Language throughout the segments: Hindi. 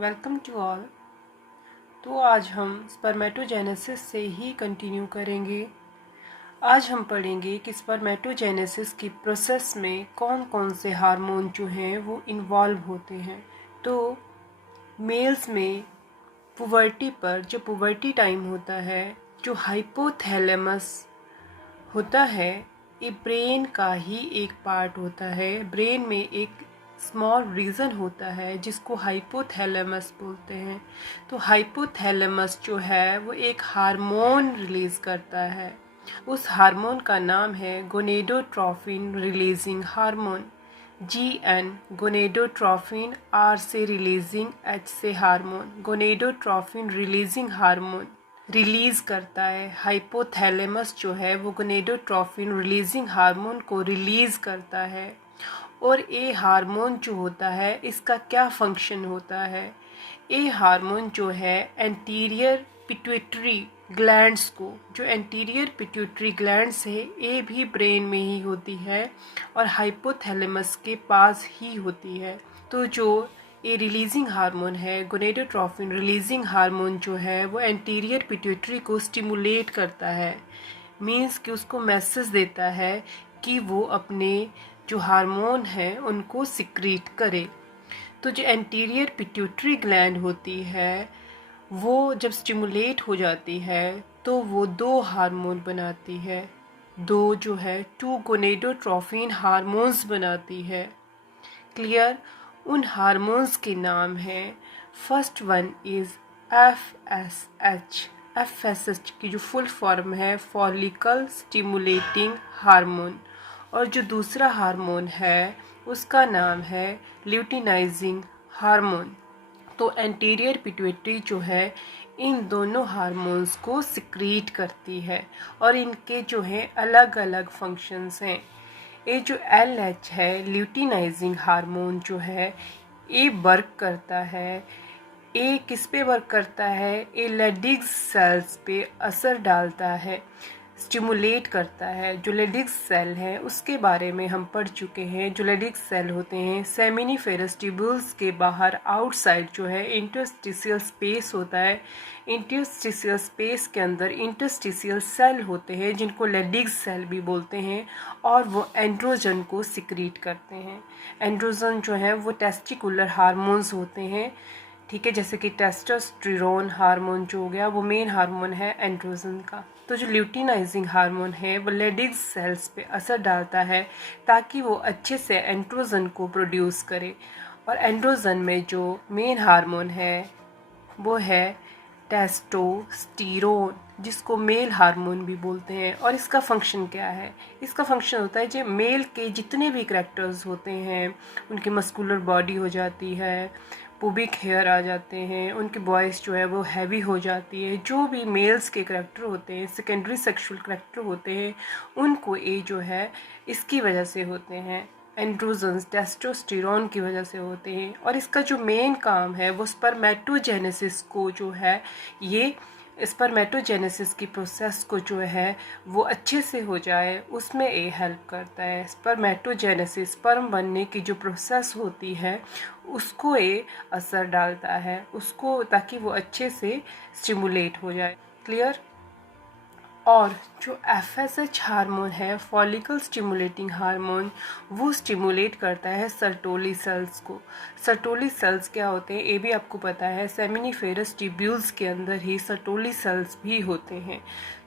Welcome to all. तो आज हम स्पर्मेटोजेनेसिस से ही कंटिन्यू करेंगे। आज हम पढ़ेंगे कि स्पर्मेटोजेनेसिस की प्रोसेस में कौन कौन से हार्मोन जो हैं वो इन्वॉल्व होते हैं। तो मेल्स में पुबर्टी पर जब पुबर्टी टाइम होता है, जो हाइपोथैलेमस होता है, ये ब्रेन का ही एक पार्ट होता है। ब्रेन में एक स्मॉल रीजन होता है जिसको हाइपोथैलेमस बोलते हैं। तो हाइपोथैलेमस जो है वो एक हार्मोन रिलीज करता है। उस हार्मोन का नाम है gonadotrophin releasing hormone, GN, gonadotrophin, R से रिलीजिंग, H से hormone. Gonadotrophin releasing hormone release करता है। हाइपोथैलेमस जो है वो गोनेडोट्रोफिन रिलीजिंग हार्मोन को रिलीज करता है। और ये हार्मोन जो होता है, इसका क्या फंक्शन होता है? ये हार्मोन जो है एंटीरियर पिट्यूटरी ग्लैंड्स को, जो एंटीरियर पिट्यूटरी ग्लैंड्स है, ये भी ब्रेन में ही होती है और हाइपोथैलेमस के पास ही होती है। तो जो ये रिलीजिंग हार्मोन है, गोनेडोट्रोफिन रिलीजिंग हार्मोन जो है वो एंटीरियर पिट्यूटरी को स्टिमुलेट करता है। मीन्स कि उसको मैसेज देता है कि वो अपने जो हार्मोन है उनको सिक्रीट करे। तो जो एंटीरियर पिट्यूटरी ग्लैंड होती है वो जब स्टिमुलेट हो जाती है तो वो दो हार्मोन बनाती है। दो जो है 2 गोनेडोट्रोफिन हार्मोन्स बनाती है। क्लियर? उन हार्मोन्स के नाम हैं, first one is FSH। FSH की जो फुल फॉर्म है फॉलिकल स्टिमुलेटिंग हार्मोन। और जो दूसरा हार्मोन है उसका नाम है ल्यूटिनाइजिंग हार्मोन। तो एंटीरियर पिट्यूटरी जो है इन दोनों हार्मोन्स को सिक्रीट करती है और इनके जो है अलग अलग फंक्शंस हैं। ये जो LH है, ल्यूटिनाइजिंग हार्मोन जो है, ये वर्क करता है। ये किस पे वर्क करता है? ये लेडिग्स सेल्स पे असर डालता है, स्टिमुलेट करता है। जो लेडिग्स सेल है उसके बारे में हम पढ़ चुके हैं। जो लेडिग्स सेल होते हैं, सेमिनिफेरस ट्यूब्यूल्स के बाहर आउटसाइड जो है इंटरस्टिशियल स्पेस होता है। इंटरस्टिशियल स्पेस के अंदर इंटरस्टिशियल सेल होते हैं जिनको लेडिग्स सेल भी बोलते हैं और वो एंड्रोजन को सिक्रीट करते हैं। एंड्रोजन जो है वो टेस्टिकुलर हार्मोन्स होते हैं, ठीक है, जैसे कि टेस्टोस्टेरोन हार्मोन जो हो गया वो मेन हार्मोन है एंड्रोजन का। तो जो ल्यूटिनाइजिंग हार्मोन है वो लेडिग्स सेल्स पे असर डालता है ताकि वो अच्छे से एंड्रोजन को प्रोड्यूस करे। और एंड्रोजन में जो मेन हार्मोन है वो है टेस्टोस्टेरोन, जिसको मेल हार्मोन भी बोलते हैं। और इसका फंक्शन क्या है? इसका फंक्शन होता है जो मेल के जितने भी करैक्टर्स होते हैं उनकी मस्कुलर बॉडी हो जाती है, पुबिक हेयर आ जाते हैं, उनकी वॉइस जो है वो हैवी हो जाती है। जो भी मेल्स के करैक्टर होते हैं, सेकेंडरी सेक्सुअल करैक्टर होते हैं, उनको ये जो है इसकी वजह से होते हैं, एंड्रोजन्स टेस्टोस्टेरोन की वजह से होते हैं। और इसका जो मेन काम है वो स्पर्मेटोजेनेसिस को जो है, ये स्पर्मेटोजेनेसिस की प्रोसेस को जो है वो अच्छे से हो जाए उसमें ये हेल्प करता है। स्पर्मेटोजेनेसिस स्पर्म बनने की जो प्रोसेस होती है उसको ये असर डालता है, उसको, ताकि वो अच्छे से स्टिमुलेट हो जाए। क्लियर? और जो FSH हार्मोन है, फॉलिकल स्टिमुलेटिंग हार्मोन, वो स्टिमुलेट करता है सर्टोली सेल्स को। सर्टोली सेल्स क्या होते हैं ये भी आपको पता है, सेमिनिफेरस ट्यूब्यूल्स के अंदर ही सर्टोली सेल्स भी होते हैं।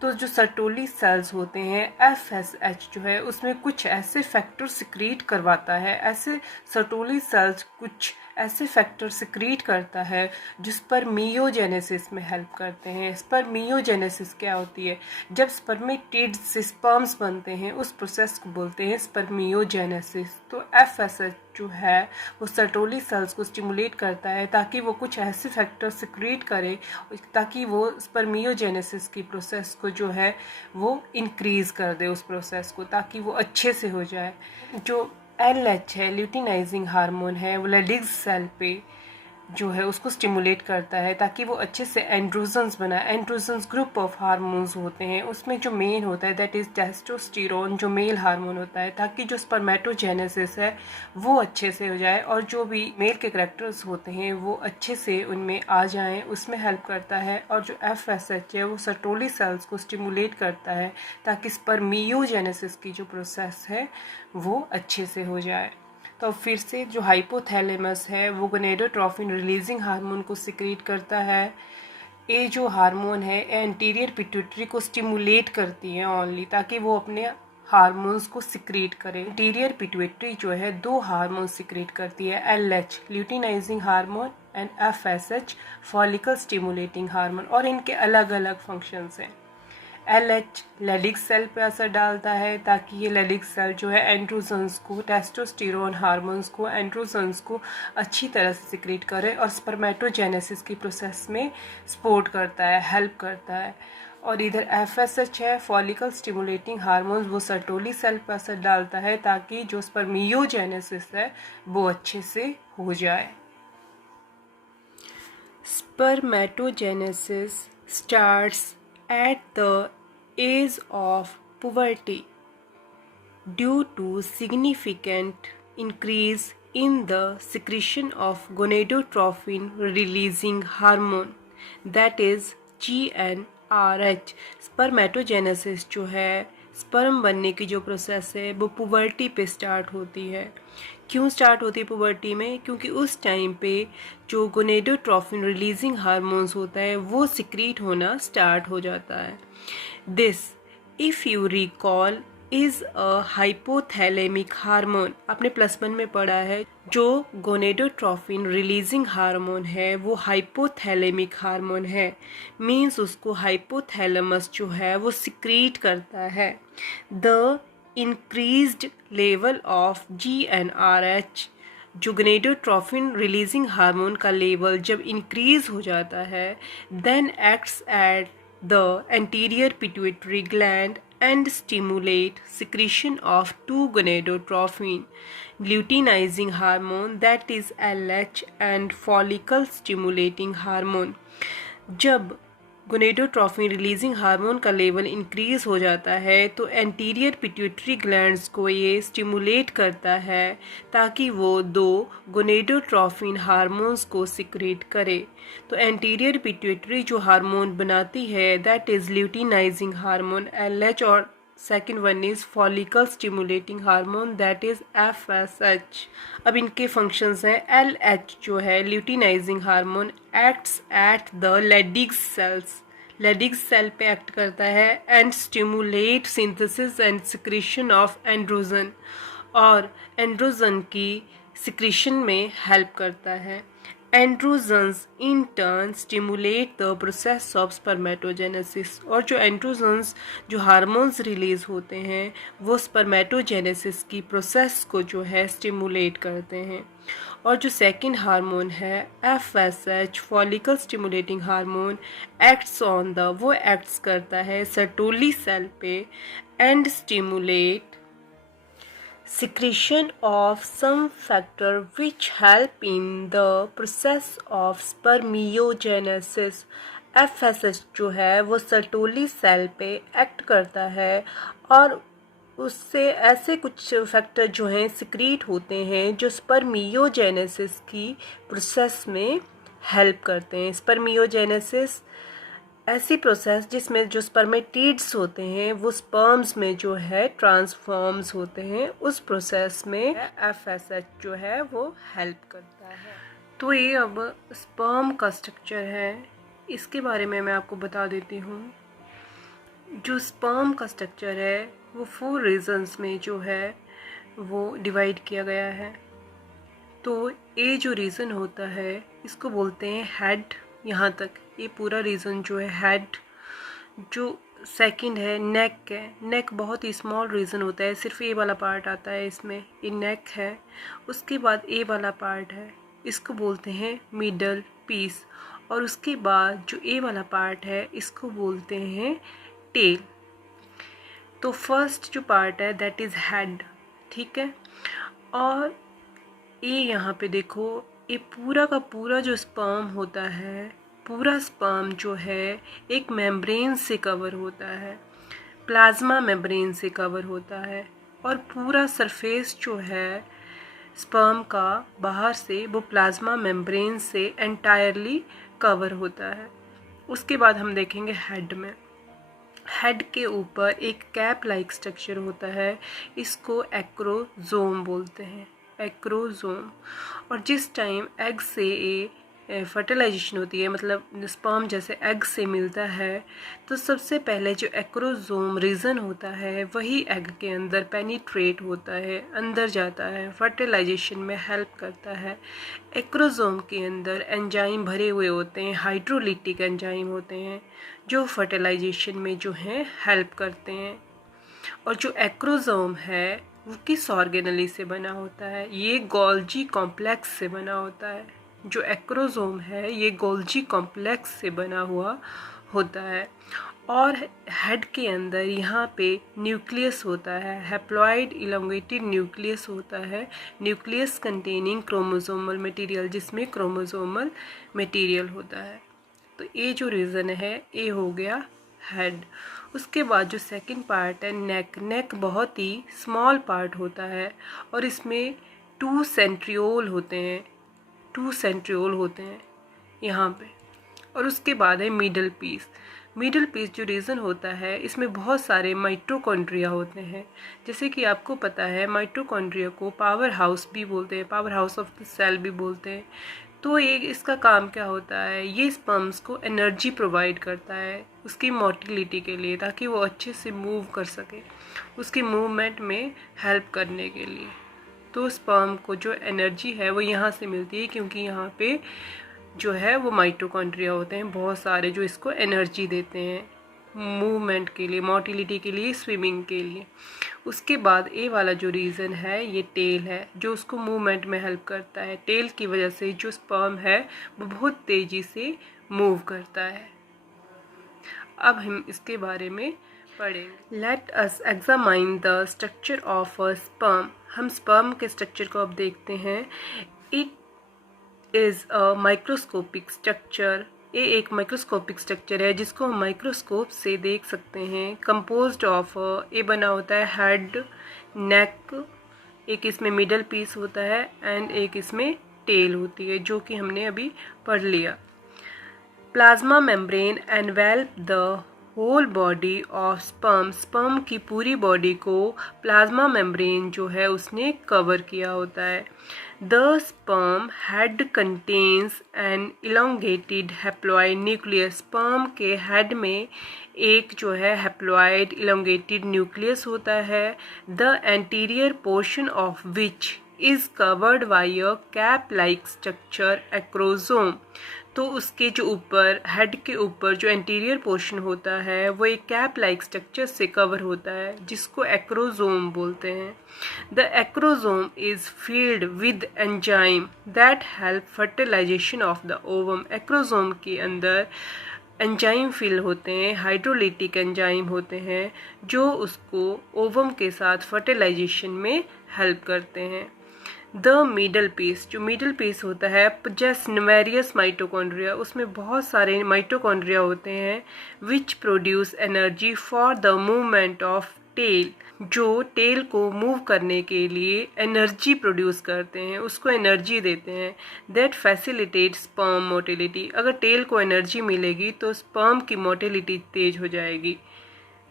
तो जो सर्टोली सेल्स होते हैं, FSH जो है उसमें कुछ ऐसे फैक्टर सिक्रीट करवाता है। ऐसे सर्टोली सेल्स कुछ ऐसे फैक्टर सिक्रीट करता है जो स्पर्मियोजेनेसिस में हेल्प करते हैं। स्पर्मियोजेनेसिस क्या होती है? जब स्पर्मेटिड से स्पर्म्स बनते हैं उस प्रोसेस को बोलते हैं स्पर्मियोजेनेसिस। तो FSH जो है वो सर्टोली सेल्स को स्टिमुलेट करता है ताकि वो कुछ ऐसे फैक्टर सिक्रीट करे ताकि वो स्पर्मियोजेनेसिस की प्रोसेस को जो है वो इंक्रीज कर दे, उस प्रोसेस को, ताकि वो अच्छे से हो जाए। जो LH है, ल्यूटिनाइजिंग हार्मोन है, वो लेडिग्स सेल पे जो है उसको स्टिमुलेट करता है ताकि वो अच्छे से एंड्रोजन्स बनाए। एंड्रोजन्स ग्रुप ऑफ हार्मोन्स होते हैं, उसमें जो मेन होता है दैट इज़ टेस्टोस्टेरोन, जो मेल हार्मोन होता है, ताकि जो स्पर्मेटोजेनेसिस है वो अच्छे से हो जाए और जो भी मेल के करैक्टर्स होते हैं वो अच्छे से उनमें आ जाएं, उसमें हेल्प करता है। और जो FSH है वो सर्टोली सेल्स को स्टिमुलेट करता है ताकि स्पर्मियोजेनेसिस की जो प्रोसेस है वो अच्छे से हो जाए। तो फिर से जो हाइपोथैलेमस है वो गोनेडोट्रोफिन रिलीजिंग हार्मोन को सिक्रीट करता है। ये जो हार्मोन है एंटीरियर पिट्यूटरी को स्टिमुलेट करती है ओनली, ताकि वो अपने हार्मोन्स को सिक्रीट करें। इंटीरियर पिट्यूटरी जो है दो हार्मोन सिक्रीट करती है, LH luteinizing hormone and FSH follicle stimulating hormone, और इनके अलग अलग फंक्शंस हैं। LH लेडिक सेल पे असर डालता है ताकि ये लेडिक सेल जो है एंड्रोजन्स को, टेस्टोस्टेरोन हार्मोन्स को, एंड्रोजन्स को अच्छी तरह से सिक्रीट करे और स्पर्मेटोजेनेसिस की प्रोसेस में सपोर्ट करता है, हेल्प करता है। और इधर FSH है फॉलिकल स्टिमुलेटिंग हार्मोन्स, वो सर्टोली सेल पर असर डालता है ताकि जो स्पर्मियोजेनेसिस है वो अच्छे से हो जाए। Spermatogenesis starts at the age of puberty due to significant increase in the secretion of gonadotropin releasing hormone, that is GnRH। Spermatogenesis जो है, स्पर्म बनने की जो प्रोसेस है वो पुबर्टी पे स्टार्ट होती है। क्यों स्टार्ट होती है पुबर्टी में? क्योंकि उस टाइम पे जो गोनेडोट्रोफिन रिलीजिंग हार्मोन्स होता है वो सिक्रीट होना स्टार्ट हो जाता है। This if you recall is a hypothalamic hormone. आपने +1 में पढ़ा है जो गोनेडोट्रोफिन रिलीजिंग हार्मोन है वो हाइपोथैलेमिक हार्मोन है, मीन्स उसको हाइपोथैलेमस जो है वो सिक्रीट करता है। The increased level of GnRH, जो गोनेडोट्रोफिन रिलीजिंग हार्मोन का लेवल जब इंक्रीज हो जाता है, then acts at the anterior pituitary gland and stimulate secretion of 2-gonadotropin luteinizing hormone, that is LH, and follicle stimulating hormone। जब गोनेडोट्रोफिन रिलीजिंग हार्मोन का लेवल इंक्रीज हो जाता है तो एंटीरियर पिट्यूटरी ग्लैंड्स को ये स्टिमुलेट करता है ताकि वो दो गोनेडोट्रोफिन हार्मोन्स को सिक्रेट करे। तो एंटीरियर पिट्यूटरी जो हार्मोन बनाती है that is luteinizing hormone LH, और second one is follicle stimulating hormone that is FSH। अब इनके फंक्शंस हैं। LH जो है luteinizing hormone acts at the Leydig's cells, Leydig's cell पे एक्ट करता है and stimulate synthesis and secretion of androgen, और एंड्रोजन की सिक्रीशन में हेल्प करता है। Androgens in turn stimulate the process of spermatogenesis, और जो एंड्रोजन्स जो हार्मोन्स रिलीज होते हैं वो स्पर्मेटोजेनेसिस की प्रोसेस को जो है स्टिमुलेट करते हैं। और जो सेकंड हार्मोन है FSH follicle stimulating hormone acts on the, वो एक्ट्स करता है सर्टोली सेल पे and stimulate secretion of some factor which help in the process of spermiogenesis। FSH जो है वो सर्टोली सेल पे एक्ट करता है और उससे ऐसे कुछ फैक्टर जो हैं सिक्रीट होते हैं जो स्पर्मियोजेनेसिस की प्रोसेस में हेल्प करते हैं। स्पर्मियोजेनेसिस ऐसी प्रोसेस जिसमें जो स्पर्मेटिड्स होते हैं वो स्पर्म्स में जो है ट्रांसफॉर्म्स होते हैं, उस प्रोसेस में FSH जो है वो हेल्प करता है। तो ये अब स्पर्म का स्ट्रक्चर है, इसके बारे में मैं आपको बता देती हूँ। जो स्पर्म का स्ट्रक्चर है वो 4 रीजन्स में जो है वो डिवाइड किया गया है। तो ये जो रीज़न होता है इसको बोलते हैं हेड, यहाँ तक ये पूरा रीज़न जो है हेड। जो सेकंड है नेक है, नेक बहुत ही स्मॉल रीज़न होता है, सिर्फ ए वाला पार्ट आता है इसमें, ये नेक है। उसके बाद ए वाला पार्ट है, इसको बोलते हैं मिडल पीस, और उसके बाद जो ए वाला पार्ट है इसको बोलते हैं टेल। तो फर्स्ट जो पार्ट है दैट इज़ हेड, ठीक है। और ये यहाँ पे देखो ये पूरा का पूरा जो स्पर्म होता है, पूरा स्पर्म जो है एक मेम्ब्रेन से कवर होता है, प्लाज्मा मेम्ब्रेन से कवर होता है, और पूरा सरफेस जो है स्पर्म का बाहर से वो प्लाज्मा मेम्ब्रेन से एंटायरली कवर होता है। उसके बाद हम देखेंगे हेड में। हेड के ऊपर एक कैप लाइक स्ट्रक्चर होता है, इसको एक्रोजोम बोलते हैं, एक्रोजोम। और जिस टाइम एग से फर्टिलाइजेशन होती है, मतलब स्पर्म जैसे एग से मिलता है, तो सबसे पहले जो एक्रोजोम रीजन होता है वही एग के अंदर पेनिट्रेट होता है, अंदर जाता है, फर्टिलाइजेशन में हेल्प करता है। एक्रोजोम के अंदर एंजाइम भरे हुए होते हैं, हाइड्रोलिटिक एंजाइम होते हैं, जो फर्टिलाइजेशन में जो है हेल्प करते हैं। और जो एक्रोजोम है वो किस ऑर्गेनली से बना होता है? ये गोल्जी कॉम्प्लेक्स से बना होता है। जो एक्रोजोम है ये गोल्जी कॉम्प्लेक्स से बना हुआ होता है। और हेड के अंदर यहाँ पे न्यूक्लियस होता है, हैप्लॉइड इलोंगेटेड न्यूक्लियस होता है, न्यूक्लियस कंटेनिंग क्रोमोसोमल मटेरियल, जिसमें क्रोमोसोमल मटेरियल होता है। तो ये जो रीज़न है ये हो गया हेड। उसके बाद जो सेकंड पार्ट है नेक। नेक बहुत ही स्मॉल पार्ट होता है और इसमें 2 सेंट्रियोल होते हैं, 2 सेंट्रियोल होते हैं यहाँ पे। और उसके बाद है मिडल पीस। मिडल पीस जो रीजन होता है इसमें बहुत सारे माइटोकॉन्ड्रिया होते हैं। जैसे कि आपको पता है माइटोकॉन्ड्रिया को पावर हाउस भी बोलते हैं, power house of the cell भी बोलते हैं। तो ये इसका काम क्या होता है, ये स्पर्म्स को एनर्जी प्रोवाइड करता है उसकी मोटिलिटी के लिए, ताकि वो अच्छे से मूव कर सके, उसकी मूवमेंट में हेल्प करने के लिए। तो स्पर्म को जो एनर्जी है वो यहाँ से मिलती है, क्योंकि यहाँ पे जो है वो माइटोकॉन्ड्रिया होते हैं बहुत सारे, जो इसको एनर्जी देते हैं मूवमेंट के लिए, मोटिलिटी के लिए, स्विमिंग के लिए। उसके बाद ए वाला जो रीज़न है ये टेल है, जो उसको मूवमेंट में हेल्प करता है। टेल की वजह से जो स्पर्म है वो बहुत तेज़ी से मूव करता है। अब हम इसके बारे में पढ़ेंगे। Let us examine the structure of a sperm. हम स्पर्म के स्ट्रक्चर को अब देखते हैं। It is a microscopic structure. ये एक माइक्रोस्कोपिक स्ट्रक्चर है जिसको हम माइक्रोस्कोप से देख सकते हैं। कंपोज्ड ऑफ ये बना होता है हेड, नेक, एक इसमें मिडल पीस होता है एंड एक इसमें टेल होती है, जो कि हमने अभी पढ़ लिया। Plasma membrane envelope the whole body of sperm. Sperm की पूरी बॉडी को प्लाज्मा मेम्ब्रेन जो है उसने कवर किया होता है। The sperm head contains an elongated haploid nucleus. Sperm के हेड में एक जो है हैप्लॉइड इलोंगेटेड न्यूक्लियस होता है। The anterior portion of which is covered by a cap like structure acrosome. तो उसके जो ऊपर, हेड के ऊपर जो एंटीरियर पोर्शन होता है वो एक कैप लाइक स्ट्रक्चर से कवर होता है, जिसको एक्रोजोम बोलते हैं। The acrosome is filled with enzyme that help fertilisation of the ovum. Acrosome के अंदर एंजाइम फिल होते हैं, हाइड्रोलिटिक एंजाइम होते हैं, जो उसको ओवम के साथ फर्टिलाइजेशन में हेल्प करते हैं। द मिडल पीस, जो मिडल पीस होता है पोजेस न्यूमेरियस माइटोकॉन्ड्रिया। उसमें बहुत सारे माइटोकॉन्ड्रिया होते हैं which produce energy for the movement of tail. जो टेल को मूव करने के लिए एनर्जी प्रोड्यूस करते हैं, उसको एनर्जी देते हैं। That facilitate sperm motility. अगर टेल को एनर्जी मिलेगी तो स्पर्म की मोटिलिटी तेज हो जाएगी।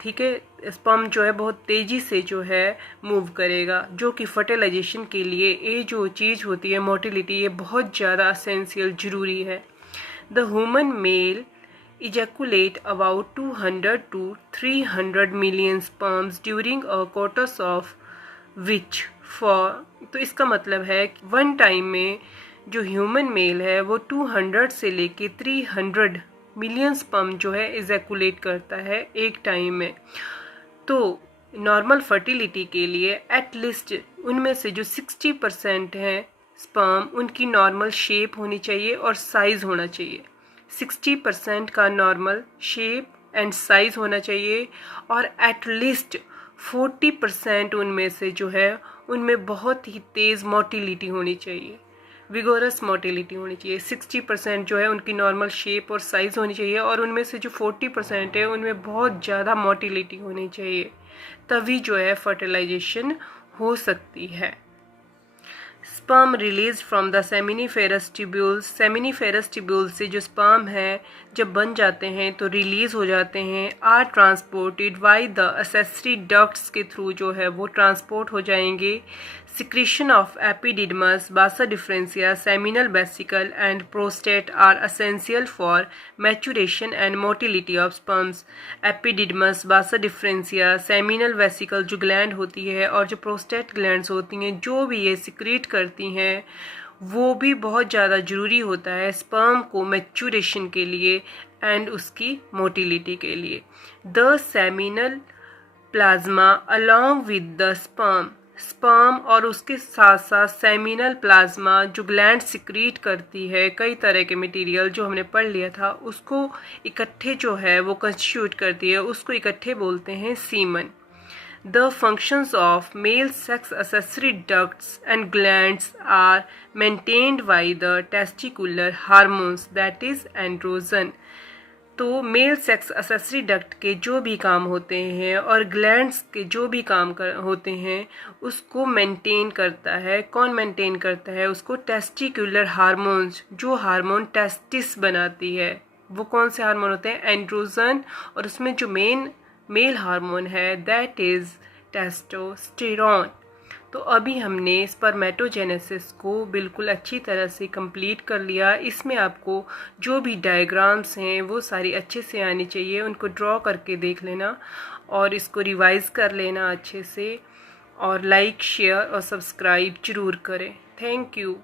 ठीक है, स्पर्म जो है बहुत तेज़ी से जो है मूव करेगा, जो कि फर्टिलाइजेशन के लिए ये जो चीज़ होती है मोटिलिटी, ये बहुत ज़्यादा असेंशियल ज़रूरी है। The human male ejaculate about 200 to 300 million sperms during a course of which for। तो इसका मतलब है कि वन टाइम में जो ह्यूमन मेल है वो 200 से लेके 300 मिलियन स्पर्म जो है इजैकुलेट करता है एक टाइम में। तो नॉर्मल फर्टिलिटी के लिए एटलीस्ट उनमें से जो 60% हैं स्पर्म, उनकी नॉर्मल शेप होनी चाहिए और साइज़ होना चाहिए। 60% का नॉर्मल शेप एंड साइज़ होना चाहिए और एटलीस्ट 40% उनमें से जो है उनमें बहुत ही तेज़ मोटिलिटी होनी चाहिए। विगोरस मोटिलिटी होनी चाहिए, 60% जो है उनकी नॉर्मल शेप और साइज़ होनी चाहिए, और उनमें से जो 40% है उनमें बहुत ज़्यादा मोटिलिटी होनी चाहिए, तभी जो है फर्टिलाइजेशन हो सकती है। Sperm release from the seminiferous tubules, seminiferous tubule से जो स्पर्म है जब बन जाते हैं तो रिलीज हो जाते हैं, are transported by the accessory ducts के थ्रू जो है वो ट्रांसपोर्ट हो जाएंगे। Secretion of epididymis, vasa deferentia, seminal vesicle and prostate are essential for maturation and motility of sperms. Epididymis, vasa deferentia, seminal vesicle जो ग्लैंड होती है और जो प्रोस्टेट ग्लैंड्स होती हैं, जो भी ये सिक्रीट करती हैं, वो भी बहुत ज़्यादा ज़रूरी होता है स्पर्म को मैचुरेशन के लिए एंड उसकी मोटिलिटी के लिए। The seminal plasma along with the sperm और उसके साथ साथ सेमिनल प्लाज्मा जो ग्लैंड सिक्रीट करती है कई तरह के मटेरियल जो हमने पढ़ लिया था, उसको इकट्ठे जो है वो कंस्टिट्यूट करती है, उसको इकट्ठे बोलते हैं semen. The functions of male sex accessory ducts and glands are maintained by the testicular hormones, that is androgen। तो मेल सेक्स एक्सेसरी डक्ट के जो भी काम होते हैं और ग्लैंड्स के जो भी काम होते हैं उसको मेंटेन करता है। कौन मेंटेन करता है उसको? टेस्टिकुलर हार्मोन्स, जो हार्मोन टेस्टिस बनाती है। वो कौन से हार्मोन होते हैं? एंड्रोजन, और उसमें जो मेल हार्मोन है दैट इज़ टेस्टोस्टेरोन। तो अभी हमने स्पर्मेटोजेनेसिस को बिल्कुल अच्छी तरह से कंप्लीट कर लिया। इसमें आपको जो भी डायग्राम्स हैं वो सारी अच्छे से आनी चाहिए, उनको ड्रॉ करके देख लेना और इसको रिवाइज़ कर लेना अच्छे से, और लाइक, शेयर और सब्सक्राइब ज़रूर करें। Thank you.